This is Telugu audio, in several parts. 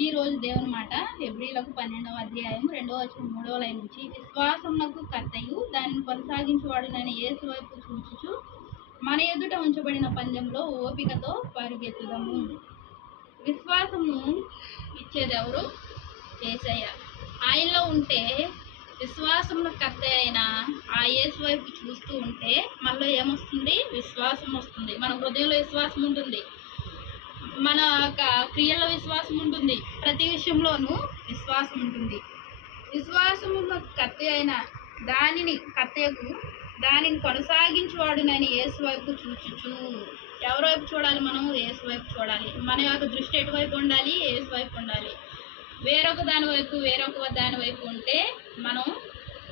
ఈ రోజు దేవుని మాట ఎబ్రిలకు పన్నెండవ అధ్యాయం రెండవ వచ్చిన మూడవ లైన్ నుంచి విశ్వాసమునకు కర్తయు దానిని కొనసాగించేవాడునని ఏసు వైపు చూచుచు మన ఎదుట ఉంచబడిన పందెంలో ఓపికతో పరిగెత్తుదము. విశ్వాసము ఇచ్చేది ఎవరు ఏసయ్య. ఆయనలో ఉంటే విశ్వాసమున కర్త అయిన ఆ ఏసు వైపు చూస్తూ ఉంటే మనలో ఏమొస్తుంది? విశ్వాసం వస్తుంది మన హృదయంలో విశ్వాసం ఉంటుంది మన యొక్క క్రియల్లో విశ్వాసం ఉంటుంది. ప్రతి విషయంలోనూ విశ్వాసం ఉంటుంది. విశ్వాసము కత్తి అయిన దానిని కత్తెకు దానిని కొనసాగించేవాడునని యేసు వైపు చూచుచు ఎవరి వైపు చూడాలి మనం? యేసు వైపు చూడాలి. మన యొక్క దృష్టి ఎటువైపు ఉండాలి? యేసు వైపు ఉండాలి. వేరొక దాని వైపు వేరొక దాని వైపు ఉంటే మనం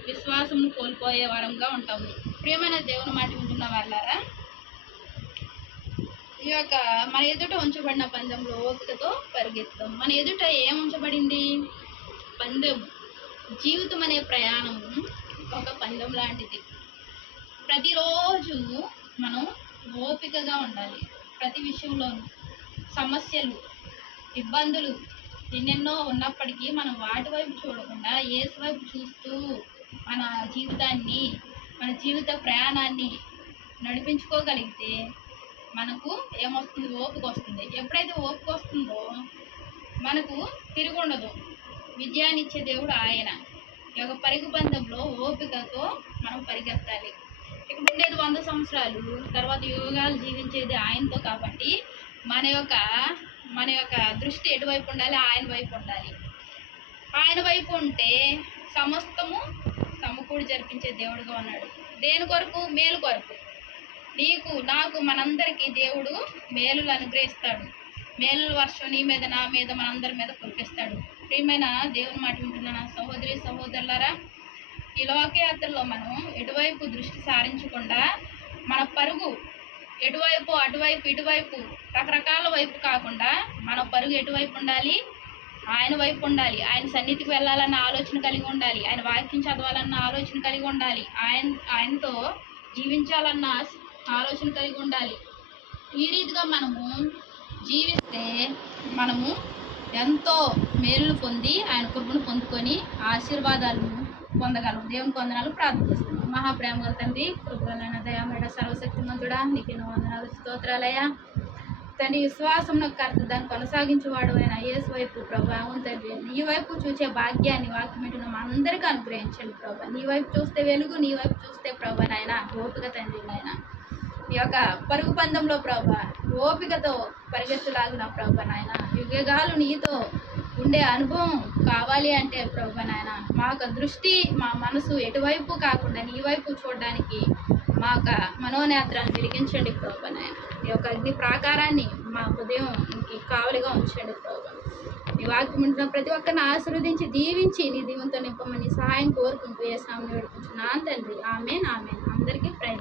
విశ్వాసం కోల్పోయే వారంగా ఉంటాము. ప్రియమైన దేవుని మాట వింటున్న వాళ్ళారా ఈ యొక్క మన ఎదుట ఉంచబడిన పందెంలో ఓపికతో పరిగెత్తాం మన ఎదుట ఏం ఉంచబడింది? పందెం. జీవితం అనే ప్రయాణం ఒక పందెం లాంటిది. ప్రతిరోజు మనం ఓపికగా ఉండాలి. ప్రతి విషయంలోనూ సమస్యలు ఇబ్బందులు ఎన్నెన్నో ఉన్నప్పటికీ మనం వాటి వైపు చూడకుండా ఏసు వైపు చూస్తూ మన జీవితాన్ని మన జీవిత ప్రయాణాన్ని నడిపించుకోగలిగితే మనకు ఏమొస్తుంది? ఓపిక వస్తుంది. ఎప్పుడైతే ఓపిక వస్తుందో మనకు తిరుగుండదు. ఉండదు విజయాన్ని ఇచ్చే దేవుడు ఆయన. ఈ యొక్క పరుగు బంధంలో ఓపికతో మనం పరిగెత్తాలి. ఇక్కడ ఉండేది వంద సంవత్సరాలు. తర్వాత యుగాలు జీవించేది ఆయనతో కాబట్టి మన యొక్క మన యొక్క దృష్టి ఎటువైపు ఉండాలి? ఆయన వైపు ఉండాలి. ఆయన వైపు ఉంటే సమస్తము సమకూడి జరిపించే దేవుడుగా ఉన్నాడు. దేని కొరకు? మేలు కొరకు. నీకు నాకు మనందరికీ దేవుడు మేలులు అనుగ్రహిస్తాడు. మేలుల వర్షం నీ మీద నా మీద మనందరి మీద కురిపిస్తాడు. ప్రియమైన దేవుని మాట వింటున్న నా సహోదరి సహోదరులారా ఈ లోకయాత్రలో మనం ఎటువైపు దృష్టి సారించకుండా మన పరుగు ఎటువైపు అటువైపు ఇటువైపు రకరకాల వైపు కాకుండా మన పరుగు ఎటువైపు ఉండాలి? ఆయన వైపు ఉండాలి. ఆయన సన్నిధికి వెళ్ళాలన్న ఆలోచన కలిగి ఉండాలి. ఆయన వాక్యం చదవాలన్న ఆలోచన కలిగి ఉండాలి. ఆయన ఆయనతో జీవించాలన్న ఆలోచన కలిగి ఉండాలి. ఈ రీతిగా మనము జీవిస్తే మనము ఎంతో మేలు పొంది ఆయన కృపను పొందుకొని ఆశీర్వాదాలను పొందగలం. దేవుని పొందనాలు ప్రార్థిస్తున్నాం మహాప్రేమ గల తండ్రి కృపలైన దయామేడ సర్వశక్తిమంతుడా నీకు ఎన్నో వందనాలు స్తోత్రాలయ తండ్రి విశ్వాసం కర్త దాన్ని కొనసాగించేవాడు అయిన యేసు వైపు ప్రభావం తండ్రి. నీ వైపు చూసే భాగ్యాన్ని వాక్యమిటిన మా అందరికీ అనుగ్రహించండి ప్రభా. నీ వైపు చూస్తే వెలుగు నీ వైపు చూస్తే ప్రభా నాయన ఓపిక తండ్రి నాయన. ఈ యొక్క పరుగు పందెంలో ప్రభా ఓపికతో పరిగెత్తులాగిన ప్రభా నాయన యుగగాలు నీతో ఉండే అనుభవం కావాలి అంటే ప్రభా నాయన మా యొక్క దృష్టి మా మనసు ఎటువైపు కాకుండా నీ వైపు చూడడానికి మా యొక్క మనోనేత్రాన్ని వెలిగించండి ప్రభా నాయన. ఈ యొక్క అగ్ని ప్రాకారాన్ని మా ఉదయం కావలిగా ఉంచండి ప్రభా. నీ వాక్యం ఉంటున్న ప్రతి ఒక్కరిని ఆశీర్వదించి దీవించి నీ దీవంతో నింపమని సహాయం కోరుకుంటూ ఏ సామె వేడుకుంటున్నాను తండ్రి. ఆమె ఆమె అందరికీ ప్రయత్నం